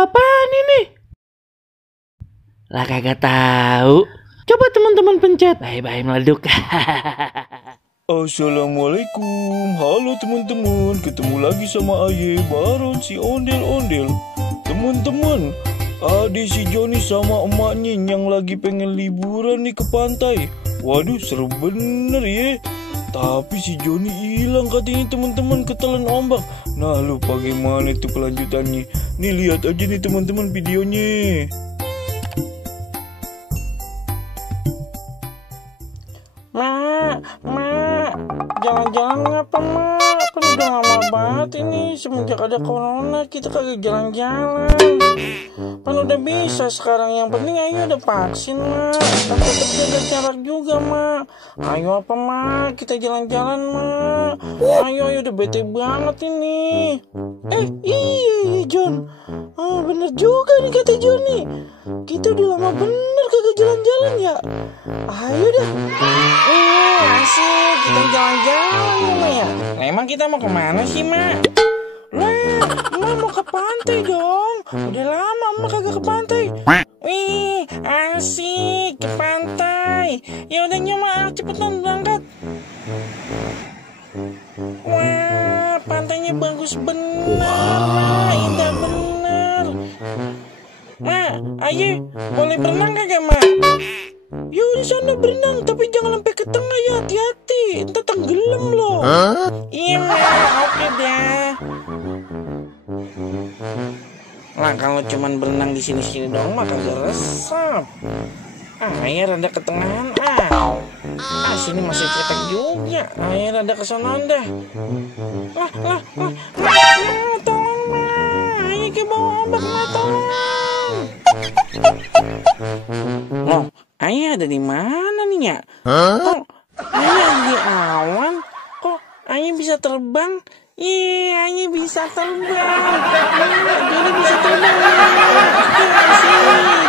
apaan ini? Lah kagak tahu. Coba teman-teman pencet. Bye-bye meleduk. Assalamualaikum, halo teman-teman, ketemu lagi sama Aye Baron si ondel-ondel. Teman-teman, adik si Joni sama emaknya yang lagi pengen liburan nih ke pantai. Waduh, seru bener ya. Tapi si Joni hilang katanya teman-teman, ketelan ombak. Nah lu bagaimana tuh kelanjutannya? Nih lihat aja nih teman-teman videonya. Mak, jalan-jalan ngapa mak? Kan udah lama banget ini, semenjak ada corona kita kagak jalan-jalan. Kan udah bisa sekarang, yang penting ayo udah vaksin mak. Dan tetap jaga jarak juga mak. Ayo apa mak, kita jalan-jalan mak. Ayo udah bete banget ini. Iya John, bener juga nih kata Johnny. Kita udah lama bener kagak jalan-jalan ya. Ayo dah. Asik, kita jalan-jalan ya mak ya. Nah, emang kita mau kemana sih mak? Lah, mak mau ke pantai dong. Udah lama mak kagak ke pantai. Wih, asik, ke pantai. Ya udah mak, cepetan berangkat. Wah, pantainya bagus bener. Wah, indah bener. Mak, ayo, boleh berenang kagak mak? Yuk di sana berenang, tapi jangan sampai ke tengah ya, hati-hati, entar tenggelam loh. Iya mak, oke dah. Lah kalau cuman berenang di sini-sini doang mah kagak resep. Air rada ke tengahan. Sini masih cetek juga. Air rada ke sana dah. Lah, tolong mak. Ayo ke bawah ombak mak, tolong. Loh, Ayah ada di mana nih ya? Kok Ayah ada di awan? Kok Ayah bisa terbang? Ayah bisa terbang. Jadi bisa terbang. Asik.